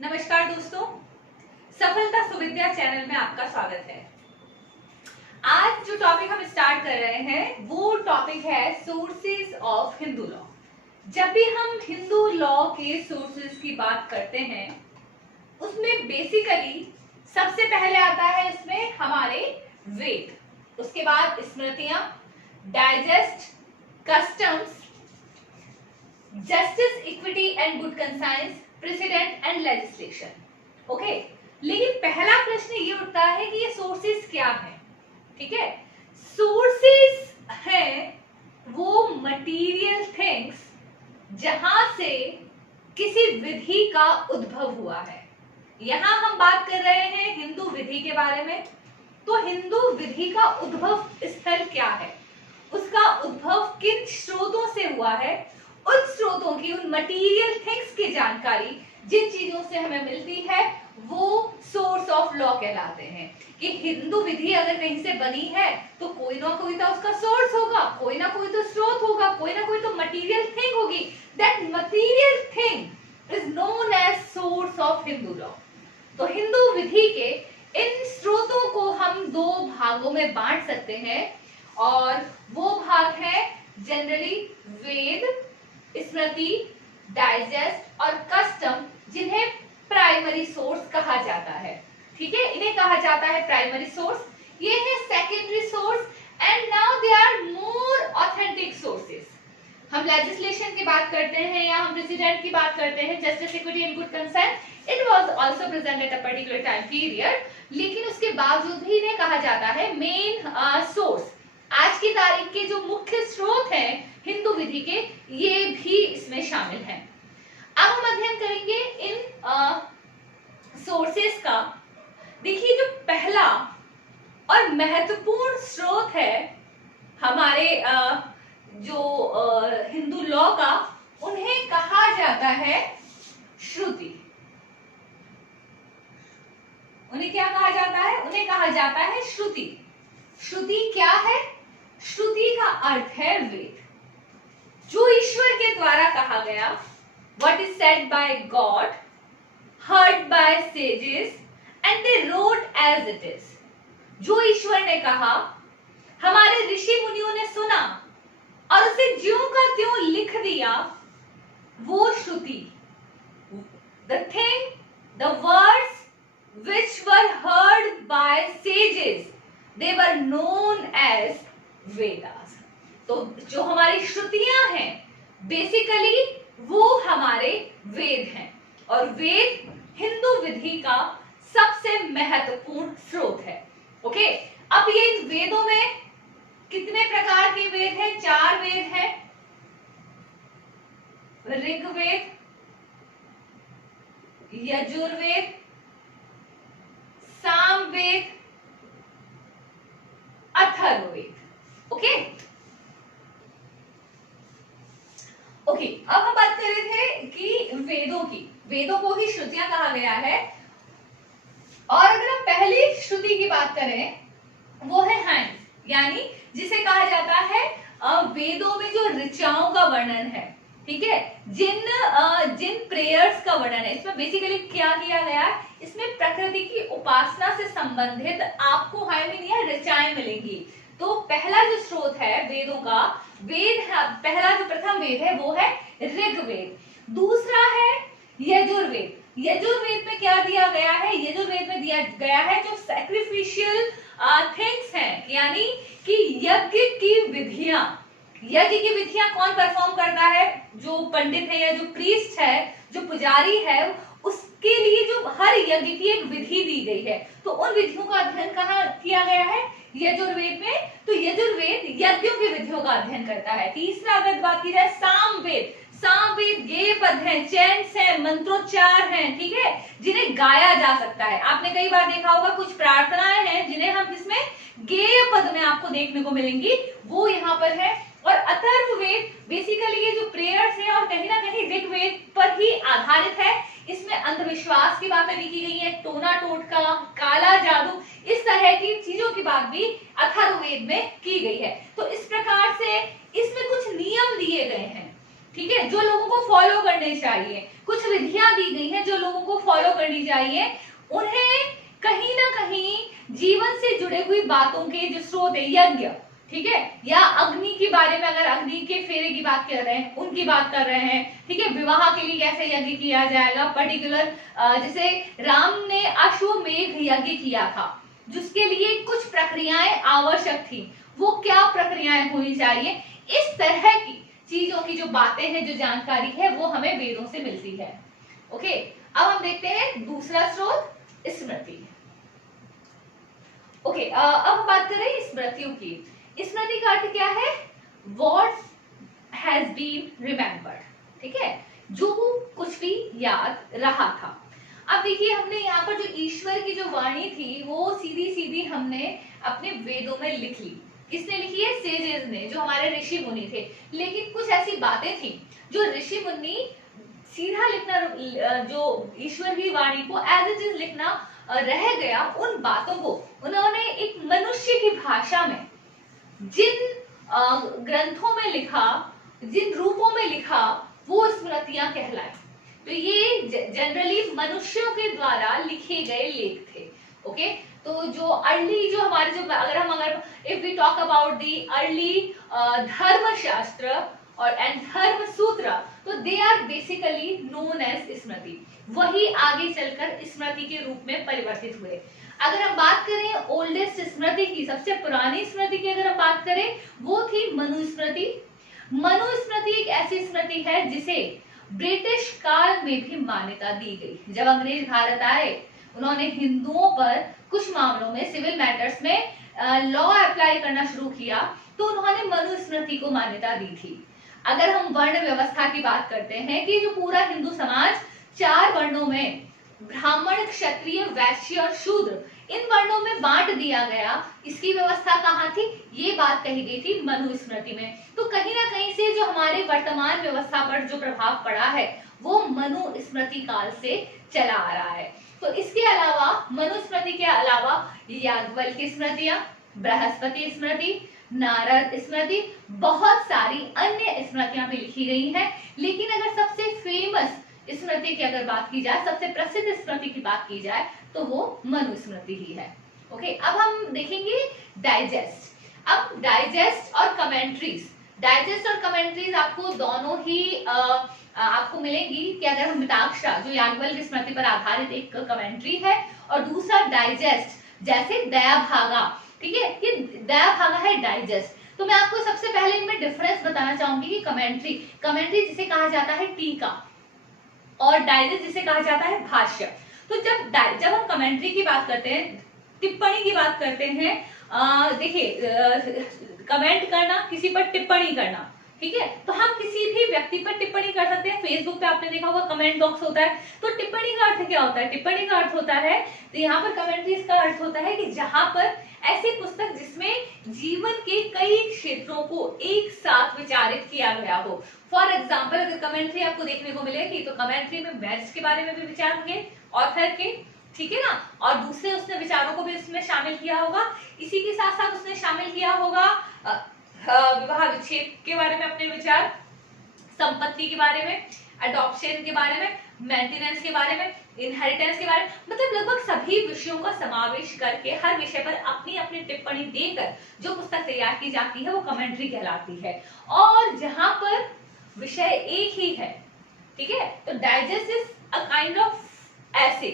नमस्कार दोस्तों, सफलता सुविद्या चैनल में आपका स्वागत है। आज जो टॉपिक हम स्टार्ट कर रहे हैं वो टॉपिक है सोर्सेज ऑफ हिंदू लॉ। जब भी हम हिंदू लॉ के सोर्सेज की बात करते हैं उसमें बेसिकली सबसे पहले आता है इसमें हमारे वेद, उसके बाद स्मृतियां, digest, customs, justice, equity and good conscience, precedent and legislation. Okay, लेकिन पहला प्रश्न ये उठता है कि ये सोर्सेस क्या है। ठीक है, सोर्सेस है वो मटेरियल थिंग्स जहां से किसी विधि का उद्भव हुआ है। यहां हम बात कर रहे हैं हिंदू विधि के बारे में। तो हिंदू विधि का उद्भव स्थल क्या है, उसका उद्भव किन स्रोतों से हुआ है, उन स्रोतों की, उन मटेरियल थिंग्स की जानकारी जिन चीजों से हमें मिलती है वो सोर्स ऑफ लॉ कहलाते हैं। कि हिंदू विधि अगर कहीं से बनी है तो कोई ना कोई तो उसका सोर्स होगा, कोई ना कोई तो स्रोत होगा, कोई ना कोई तो मटेरियल थिंग होगी। That material thing is known as source of Hindu law. तो हिंदू विधि के इन स्रोतों को हम दो भागों में बांट सकते हैं और वो भाग है जनरली वेद, स्मृति, डाइजेस्ट और कस्टम, जिन्हें प्राइमरी सोर्स कहा जाता है। ठीक है, इन्हें कहा जाता है प्राइमरी सोर्स। ये है secondary source and now they are more authentic sources. हम लेजिस्लेशन की बात करते हैं या हम प्रेसिडेंट की बात करते हैं, justice, equity and good consent, it was also present at a particular time period, लेकिन उसके बावजूद भी इन्हें कहा जाता है मेन सोर्स। आज की तारीख के जो मुख्य स्रोत हैं हिंदू विधि के, ये भी इसमें शामिल हैं। अब हम अध्ययन करेंगे इन सोर्सेस का। देखिए, जो पहला और महत्वपूर्ण स्रोत है हमारे जो हिंदू लॉ का, उन्हें कहा जाता है श्रुति। उन्हें क्या कहा जाता है? उन्हें कहा जाता है श्रुति। श्रुति क्या है? श्रुति का अर्थ है वेद, जो ईश्वर के द्वारा कहा गया, what is said by God, heard by sages and they wrote as it is। जो ईश्वर ने कहा, हमारे ऋषि मुनियों ने सुना और उसे ज्यों का त्यों लिख दिया, वो श्रुति। The thing, the words which were heard by sages, they were known as Vedas. तो जो हमारी श्रुतियां हैं बेसिकली वो हमारे वेद हैं, और वेद हिंदू विधि का सबसे महत्वपूर्ण स्रोत है। ओके, अब ये इन वेदों में कितने प्रकार के वेद हैं? 4 वेद हैं। ऋग्वेद, यजुर्वेद, सामवेद, अथर्ववेद। ओके, अब हम बात कर रहे थे कि वेदों की, वेदों को ही श्रुतियां कहा गया है। और अगर हम पहली श्रुति की बात करें वो है हैंस, यानी जिसे कहा जाता है वेदों में जो ऋचाओं का वर्णन है। ठीक है, जिन प्रेयर्स का वर्णन है, इसमें बेसिकली क्या किया गया है, इसमें प्रकृति की उपासना से संबंधित आपको हाइमिन या ऋचाएं मिलेंगी। तो पहला जो स्रोत है वेदों का, पहला जो प्रथम वेद है वो है ऋग्वेद। दूसरा है यजुर्वेद। यजुर्वेद में क्या दिया गया है? यजुर्वेद में दिया गया है जो सैक्रिफिशियल थिंग्स हैं, यानी कि यज्ञ की विधियां। यज्ञ की विधियां कौन परफॉर्म करता है? जो पंडित है या जो प्रीस्ट है, जो पुजारी है, उसके लिए जो हर यज्ञ की एक विधि दी गई है। तो उन विधियों का अध्ययन कहाँ किया गया है? यजुर्वेद में। तो यजुर्वेद यज्ञों की विधियों का अध्ययन करता है। तीसरा अगर बात की जाए सामवेद, सामवेद गेय पद हैं, चैंट्स हैं, मंत्रोच्चार हैं, ठीक है, जिन्हें गाया जा सकता है। आपने कई बार देखा होगा कुछ प्रार्थनाएं हैं जिन्हें हम इसमें गेय पद में आपको देखने को मिलेंगी, वो यहाँ पर है। और अथर्ववेद बेसिकली ये जो प्रेयर्स है और कहीं ना कहीं ऋग्वेद पर ही आधारित है। इसमें अंधविश्वास की बातें भी की गई है, टोना टोटका, काला जादू, इस तरह की चीजों की बात भी अथर्ववेद में की गई है। तो इस प्रकार से इसमें कुछ नियम दिए गए हैं, ठीक है, जो लोगों को फॉलो करने चाहिए। कुछ विधियां दी गई हैं जो लोगों को फॉलो करनी चाहिए, उन्हें कहीं ना कहीं जीवन से जुड़े हुई बातों के जो स्रोत है, यज्ञ, ठीक है, या अग्नि के बारे में, अगर अग्नि के फेरे की बात कर रहे हैं, उनकी बात कर रहे हैं, ठीक है, विवाह के लिए कैसे यज्ञ किया जाएगा, पर्टिकुलर जैसे राम ने अश्वमेध यज्ञ किया था, जिसके लिए कुछ प्रक्रियाएं आवश्यक थी, वो क्या प्रक्रियाएं होनी चाहिए, इस तरह की चीजों की जो बातें हैं, जो जानकारी है, वो हमें वेदों से मिलती है। ओके, अब हम देखते हैं दूसरा स्रोत, स्मृति। ओके, अब हम बात करें स्मृतियों की। स्मृति का अर्थ क्या है? What has been remembered, ठीक है, जो कुछ भी याद रहा था। अब देखिए, हमने यहाँ पर जो ईश्वर की जो वाणी थी, वो सीधी सीधी हमने अपने वेदों में लिख ली। किसने लिखी है? सेजेस ने, जो हमारे ऋषि मुनि थे। लेकिन कुछ ऐसी बातें थी जो ऋषि मुनि सीधा लिखना, जो ईश्वर की वाणी को एज इट इज लिखना रह गया, उन बातों को उन्होंने एक मनुष्य की भाषा में, जिन ग्रंथों में लिखा, जिन रूपों में लिखा, वो स्मृतियां कहलाए। तो ये जनरली मनुष्यों के द्वारा लिखे गए लेख थे। ओके, तो जो अर्ली, जो हमारे जो अगर if we talk about the early Dharmashastra और एंड धर्म सूत्र, तो they are basically known as Smriti. वही आगे चलकर स्मृति के रूप में परिवर्तित हुए। अगर हम बात करें ओल्डेस्ट स्मृति की, सबसे पुरानी स्मृति की अगर हम बात करें, वो थी मनुस्मृति। मनुस्मृति एक ऐसी स्मृति है जिसे ब्रिटिश काल में भी मान्यता दी गई। जब अंग्रेज भारत आए, उन्होंने हिंदुओं पर कुछ मामलों में, सिविल मैटर्स में लॉ अप्लाई करना शुरू किया, तो उन्होंने मनुस्मृति को मान्यता दी थी। अगर हम वर्ण व्यवस्था की बात करते हैं कि जो पूरा हिंदू समाज 4 वर्णों में, ब्राह्मण, क्षत्रिय, वैश्य और शूद्र, इन वर्णों में बांट दिया गया, इसकी व्यवस्था कहाँ थी? ये बात कही गई थी मनुस्मृति में। तो कहीं ना कहीं से जो हमारे वर्तमान व्यवस्था पर जो प्रभाव पड़ा है, वो मनुस्मृति काल से चला आ रहा है। तो इसके अलावा, मनुस्मृति के अलावा याज्ञवल्क्य स्मृतियां, बृहस्पति स्मृति, नारद स्मृति, बहुत सारी अन्य स्मृतियां भी लिखी गई हैं। लेकिन अगर सबसे फेमस स्मृति की अगर बात की जाए, सबसे प्रसिद्ध स्मृति की बात की जाए, तो वो मनुस्मृति ही है। ओके, अब हम देखेंगे डाइजेस्ट। अब डाइजेस्ट और कमेंट्रीज, डाइजेस्ट और कमेंट्रीज आपको दोनों ही आपको मिलेंगी कि अगर हम मिताक्षरा, जो याज्ञवल्क्य स्मृति पर आधारित एक कमेंट्री है, और दूसरा डाइजेस्ट, जैसे दया भागा, ठीक है, ये दया भागा है डाइजेस्ट। तो मैं आपको सबसे पहले इनमें डिफरेंस बताना चाहूंगी कि कमेंट्री जिसे कहा जाता है टीका, और डाइजेस्ट जिसे कहा जाता है भाष्य। तो जब हम कमेंट्री की बात करते हैं, टिप्पणी की बात करते हैं, देखिए, कमेंट करना, किसी पर टिप्पणी करना, ठीक है, तो हम किसी भी व्यक्ति पर टिप्पणी कर सकते हैं। फेसबुक पे आपने देखा होगा कमेंट बॉक्स होता है। तो टिप्पणी का अर्थ क्या होता है? टिप्पणी का अर्थ होता है, तो यहाँ पर कमेंट्रीज का अर्थ होता है कि जहां पर ऐसी पुस्तक जिसमें जीवन के कई क्षेत्रों को एक साथ विचारित किया गया हो। फॉर एग्जाम्पल, अगर कमेंट्री आपको देखने को मिलेगी, तो कमेंट्री में मैरिज के बारे में भी विचार होंगे ऑथर के, ठीक है ना, और दूसरे उसने विचारों को भी उसमें शामिल किया होगा। इसी के साथ साथ उसने शामिल किया होगा विवाह विच्छेद के बारे में अपने विचार, संपत्ति के बारे में, अडॉप्शन के बारे में, मेंटेनेंस के बारे में, इनहेरिटेंस के बारे में, मतलब लगभग सभी विषयों का समावेश करके हर विषय पर अपनी अपनी टिप्पणी देकर जो पुस्तक तैयार की जाती है, वो कमेंट्री कहलाती है। और जहां पर विषय एक ही है, ठीक है, तो digest is a kind of ऐसे,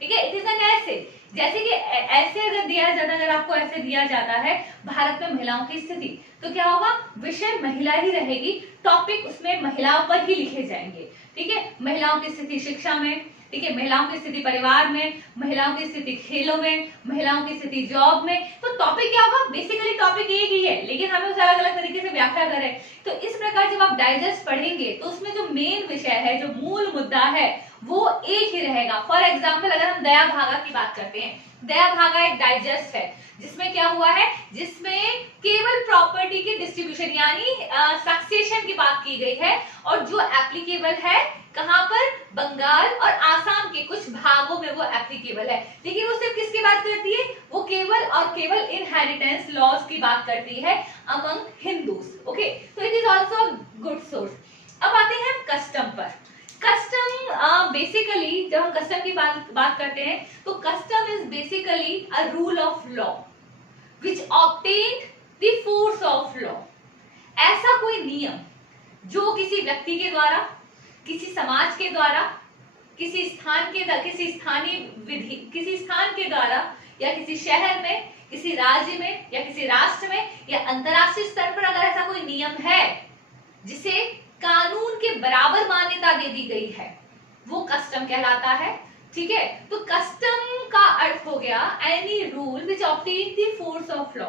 ठीक है, इट इज एन ऐसे। जैसे कि ऐसे अगर दिया जाता, अगर आपको ऐसे दिया जाता है भारत में महिलाओं की स्थिति, तो क्या होगा? विषय महिला ही रहेगी, टॉपिक उसमें महिलाओं पर ही लिखे जाएंगे, ठीक है। महिलाओं की स्थिति शिक्षा में, ठीक है, महिलाओं की स्थिति परिवार में, महिलाओं की स्थिति खेलों में, महिलाओं की स्थिति जॉब में। तो टॉपिक क्या होगा? बेसिकली टॉपिक एक ही है, लेकिन हमें उसे अलग अलग तरीके से व्याख्या करें। तो इस प्रकार जब आप डाइजेस्ट पढ़ेंगे, तो उसमें जो मेन विषय है, जो मूल मुद्दा है, वो एक ही रहेगा। फॉर एग्जाम्पल, अगर हम दया भागा की बात करते हैं, दया भागा एक डाइजेस्ट है, जिसमें क्या हुआ है, जिसमें केवल प्रॉपर्टी के डिस्ट्रीब्यूशन यानी सक्सेशन की बात की गई है, और जो एप्लीकेबल है कहां पर? बंगाल और आसाम के कुछ भागों में वो एप्लीकेबल है। लेकिन वो सिर्फ किसकी बात करती है? वो केवल और केवल इनहेरिटेंस लॉज की बात करती है अमंग हिंदूज। ओके, तो it is also good source. अब आते हैं कस्टम पर। कस्टम बेसिकली जब हम कस्टम की बात करते हैं तो custom is basically a rule of law which obtained the force of law. ऐसा कोई नियम जो किसी व्यक्ति के द्वारा, किसी समाज के द्वारा, किसी स्थान के द्वारा या किसी शहर में, किसी राज्य में या किसी राष्ट्र में या अंतरराष्ट्रीय स्तर पर अगर ऐसा कोई नियम है जिसे कानून के बराबर मान्यता दे दी गई है, वो कस्टम कहलाता है। ठीक है, तो कस्टम का अर्थ हो गया any rule which obtain the force of law.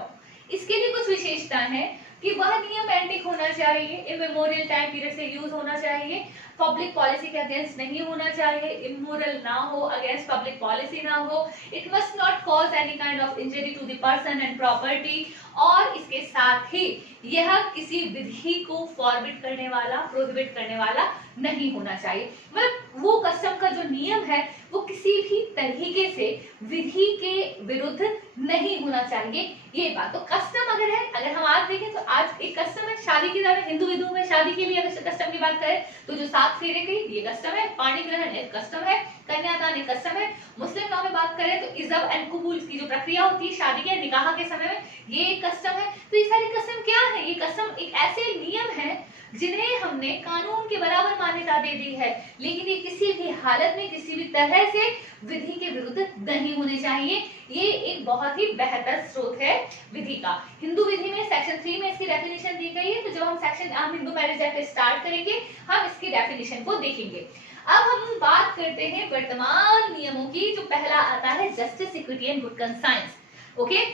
इसके लिए कुछ विशेषताएं हैं कि वह नियम एंटिक होना चाहिए, इमेमोरियल टाइम पीरियड से यूज होना चाहिए, पब्लिक पॉलिसी के अगेंस्ट नहीं होना चाहिए, इमोरल ना हो, अगेंस्ट पब्लिक पॉलिसी ना हो, it must not cause any kind of injury to the person and property, और इसके साथ ही यह किसी विधि को फॉरबिड करने वाला, प्रोहिबिट करने वाला नहीं होना चाहिए। मतलब वो कस्टम का जो नियम है वो किसी भी तरीके से विधि के विरुद्ध नहीं होना चाहिए, ये बात। तो कस्टम अगर है, अगर हम आज देखें तो आज एक कस्टम है शादी की तरह, हिंदू विधुओं में शादी के लिए अगर कस्टम की बात करें तो जो 7 फेरे की ये कस्टम है, पाणी ग्रहण एक कस्टम है, कन्यादान एक कस्टम है। मुस्लिम लॉ में बात करें तो इजब एंड कबूल की जो प्रक्रिया होती है शादी के निकाह के समय में, ये एक कस्टम है। तो ये सारी कस्टम क्या है? ये कस्टम एक ऐसे नियम है जिन्हें हमने कानून के बराबर मान्यता दे दी है, लेकिन ये किसी भी हालत में किसी भी तरह से विधि के विरुद्ध नहीं होने चाहिए। ये एक बहुत ही बेहतर स्रोत है विधि का। हिंदू विधि में सेक्शन 3 में इसकी डेफिनेशन दी गई है, तो जब हम हिंदू मैरिज एक्ट स्टार्ट करेंगे हम इसकी डेफिनेशन को देखेंगे। अब हम बात करते हैं वर्तमान नियमों की। जो पहला आता है justice, equity and good conscience. Okay,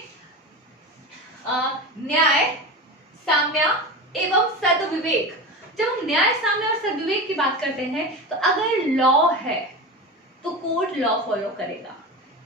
न्याय, साम्य एवं सद्विवेक। जब हम न्याय, साम्य और सद्विवेक की बात करते हैं तो अगर लॉ है तो कोर्ट लॉ फॉलो करेगा,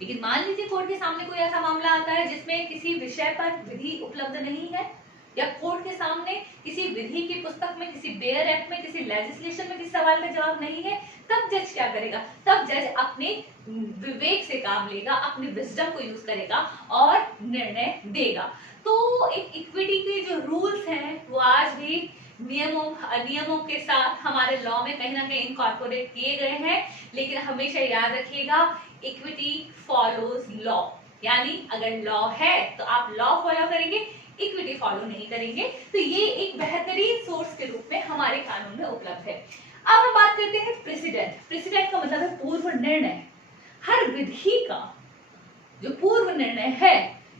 लेकिन मान लीजिए कोर्ट के सामने कोई ऐसा मामला आता है जिसमें किसी विषय पर विधि उपलब्ध नहीं है, या कोर्ट के सामने किसी विधि की पुस्तक में, किसी बेयर एक्ट में, किसी लेजिस्लेशन में किसी सवाल का जवाब नहीं है, तब जज क्या करेगा? तब जज अपने विवेक से काम लेगा, अपने विजडम को यूज करेगा और निर्णय देगा। तो एक इक्विटी के जो रूल्स हैं वो आज भी नियमों के साथ हमारे लॉ में कहीं ना कहीं इनकॉर्पोरेट किए गए हैं, लेकिन हमेशा याद रखिएगा इक्विटी फॉलोज लॉ। यानी अगर लॉ है तो आप लॉ फॉलो करेंगे, इक्विटी फॉलो नहीं करेंगे। तो ये एक बेहतरीन सोर्स के रूप में हमारे कानून में उपलब्ध है। अब हम बात करते हैं प्रेसिडेंट। प्रेसिडेंट का मतलब है पूर्व निर्णय। हर विधि का जो पूर्व निर्णय है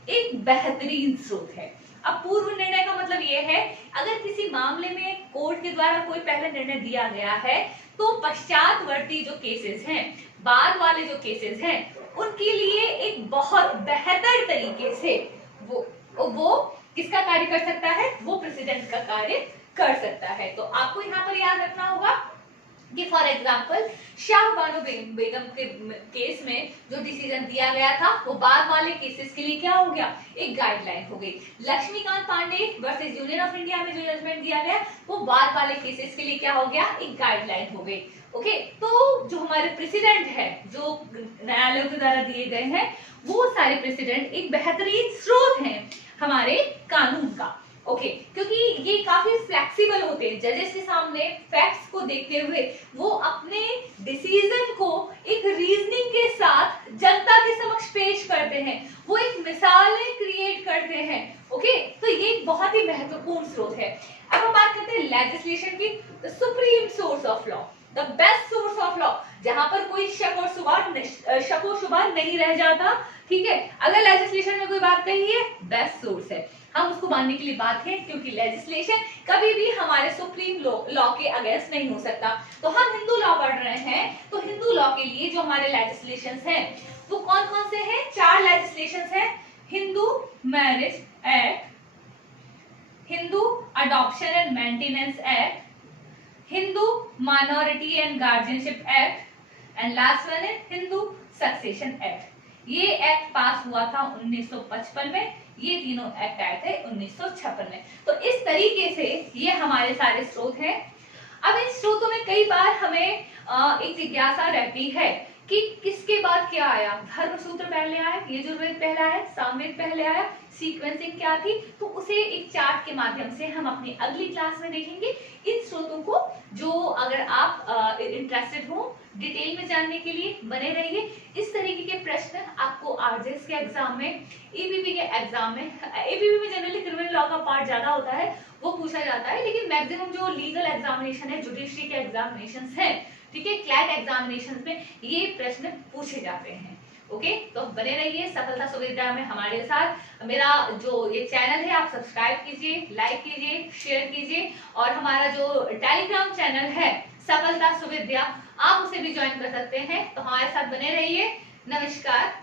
एक बेहतरीन स्रोत है। अब पूर्व निर्णय का मतलब ये है, अगर किसी मामले में कोर्ट के द्वारा कोई पहले निर्णय दिया गया है तो पश्चातवर्ती जो केसेस हैं, बाद वाले जो केसेस हैं, उनके लिए एक बहुत बेहतर तरीके से वो किसका कार्य कर सकता है? वो प्रेसिडेंट का कार्य कर सकता है। तो आपको यहाँ पर याद रखना होगा कि फॉर एग्जाम्पल शाह बानो बेगम के केस में जो डिसीजन दिया गया था वो बाद वाले केसेस के लिए क्या हो गया? एक गाइडलाइन हो गई। Laxmikant Pandey versus Union of India में जो जजमेंट दिया गया वो बाद वाले केसेस के लिए क्या हो गया? एक गाइडलाइन हो गई। ओके, तो जो हमारे प्रेसिडेंट है जो न्यायालयों के द्वारा दिए गए हैं, वो सारे प्रेसिडेंट एक बेहतरीन स्रोत हैं हमारे कानून का। ओके, क्योंकि ये काफी फ्लेक्सिबल होते हैं। जजेस के सामने फैक्ट्स को देखते हुए वो अपने डिसीजन को एक रीजनिंग के साथ जनता के समक्ष पेश करते हैं, वो एक मिसालें क्रिएट करते हैं। ओके, तो ये एक बहुत ही महत्वपूर्ण स्रोत है। अब हम बात करते हैं लेजिस्लेशन की। The supreme source of law, the best source of law, जहां पर कोई शक व शुबा नहीं रह जाता। ठीक है, अगर लेजिस्लेशन में कोई बात कही है, बेस्ट सोर्स है, हम उसको मानने के लिए बात है, क्योंकि लेजिस्लेशन कभी भी हमारे सुप्रीम लॉ के अगेंस्ट नहीं हो सकता। तो हम हिंदू लॉ पढ़ रहे हैं, तो हिंदू लॉ के लिए जो हमारे लेजिस्लेशंस हैं वो कौन कौन से हैं? 4 लेजिस्लेशंस हैं। Hindu marriage act, Hindu adoption and maintenance act, Hindu minority and guardianship act, and last one है हिंदू सक्सेशन एक्ट। ये एक्ट पास हुआ था 1955 में, ये तीनों एक्ट आए थे 1956 में। तो इस तरीके से ये हमारे सारे स्रोत हैं। अब इन स्रोतों में कई बार हमें एक जिज्ञासा रहती है कि किसके बाद क्या आया, धर्मसूत्र पहले आया, यजुर्वेद पहला है, सामवेद पहले आया, सीक्वेंसिंग क्या थी, तो उसे एक चार्ट के माध्यम से हम अपनी अगली क्लास में देखेंगे। इन स्रोतों को जो अगर आप इंटरेस्टेड हो डिटेल में जानने के लिए बने रहिए। इस तरीके के प्रश्न आपको आरजेएस के एग्जाम में, एबीपी के एग्जाम में, एबीपी में जनरली क्रिमिनल लॉ का पार्ट ज्यादा होता है वो पूछा जाता है, लेकिन मैक्सिमम जो लीगल एग्जामिनेशन है, जुडिशरी के एग्जामिनेशन है, ठीक है, क्लैट एग्जामिनेशन में ये प्रश्न पूछे जाते हैं। ओके, तो बने रहिए सफलता सुविधा में हमारे साथ। मेरा जो ये चैनल है आप सब्सक्राइब कीजिए, लाइक कीजिए, शेयर कीजिए, और हमारा जो टेलीग्राम चैनल है सफलता सुविधा आप उसे भी ज्वाइन कर सकते हैं। तो हमारे साथ बने रहिए। नमस्कार।